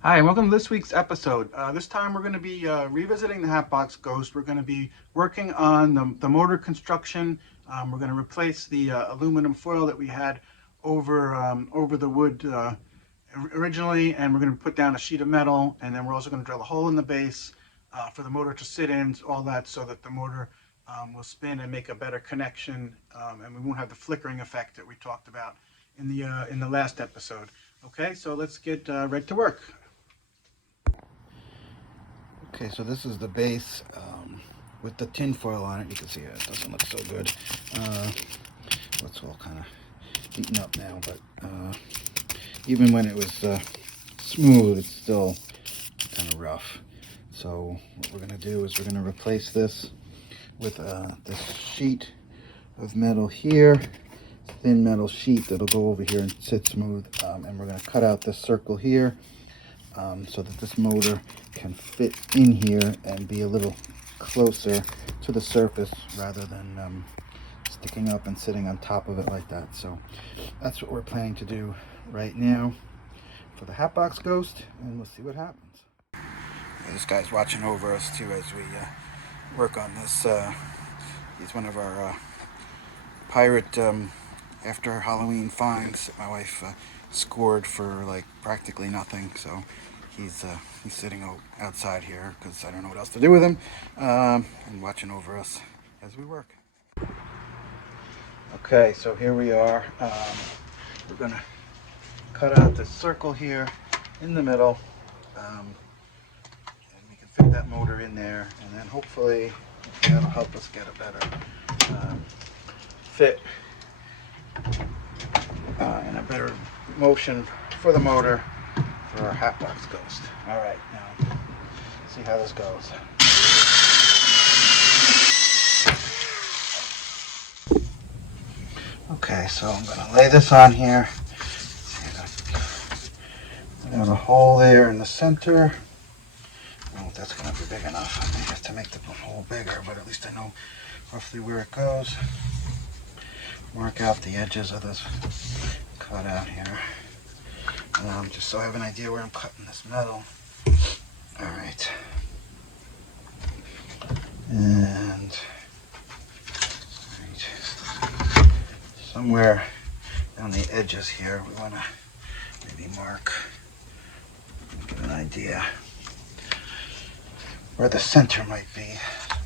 Hi, and welcome to this week's episode. This time we're going to be revisiting the Hatbox Ghost. We're going to be working on the motor construction. We're going to replace the aluminum foil that we had over the wood originally, and we're going to put down a sheet of metal, and then we're also going to drill a hole in the base for the motor to sit in, all that so that the motor will spin and make a better connection, and we won't have the flickering effect that we talked about in the last episode. Okay, so let's get right to work. Okay, so this is the base with the tin foil on it. You can see it doesn't look so good. Uh, it's all kind of eaten up now, but even when it was smooth, it's still kind of rough. So what we're going to do is we're going to replace this with this sheet of metal here, thin metal sheet that'll go over here and sit smooth. And we're going to cut out this circle here so that this motor can fit in here and be a little closer to the surface rather than sticking up and sitting on top of it like that. So that's what we're planning to do right now for the Hatbox Ghost, and we'll see what happens. This guy's watching over us too as we work on this. He's one of our pirate after Halloween finds. My wife scored for like practically nothing, so he's sitting outside here because I don't know what else to do with him, and watching over us as we work. Okay, so here we are. We're gonna cut out this circle here in the middle, and we can fit that motor in there, and then hopefully that'll help us get a better fit and a better motion for the motor for our Hatbox Ghost. All right, now see how this goes. Okay, so I'm going to lay this on here. I got a hole there in the center. I don't know if that's going to be big enough. I may have to make the hole bigger, but at least I know roughly where it goes. Mark out the edges of this cutout here, just so I have an idea where I'm cutting this metal. All right, and somewhere down the edges here, we want to maybe mark, get an idea where the center might be.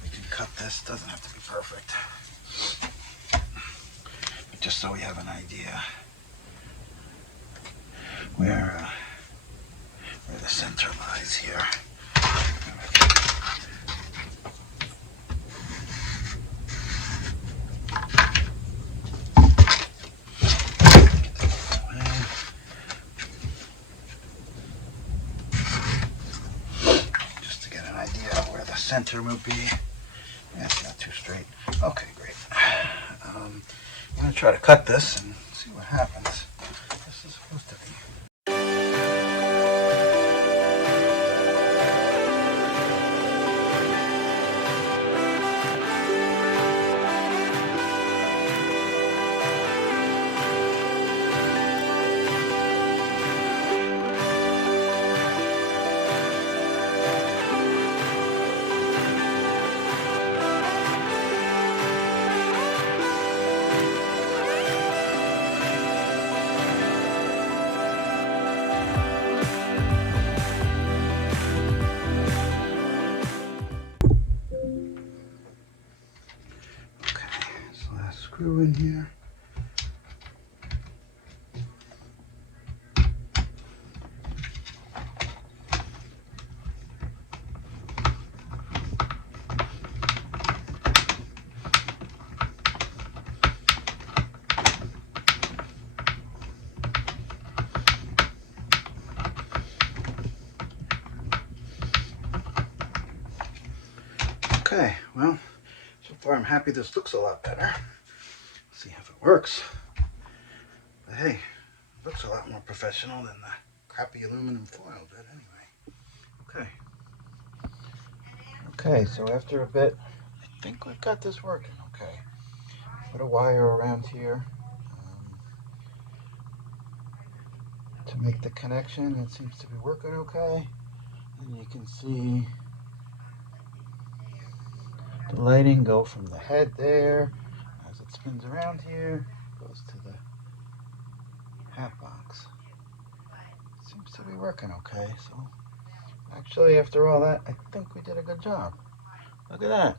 We can cut this, doesn't have to be perfect, but just so we have an idea where the center lies here. Just to get an idea of where the center will be. Yeah, it's not too straight. Okay, great. I'm going to try to cut this and see what happens. This is supposed to be. Screw in here. Okay, well, so far I'm happy this looks a lot better. Let's see if it works. But hey, it looks a lot more professional than the crappy aluminum foil did anyway. Okay, so after a bit, I think we've got this working okay. Put a wire around here. to make the connection. It seems to be working okay. And you can see the lighting go from the head there as it spins around here, goes to the Hatbox. Seems to be working okay. So actually, after all that, I think we did a good job. Look at that.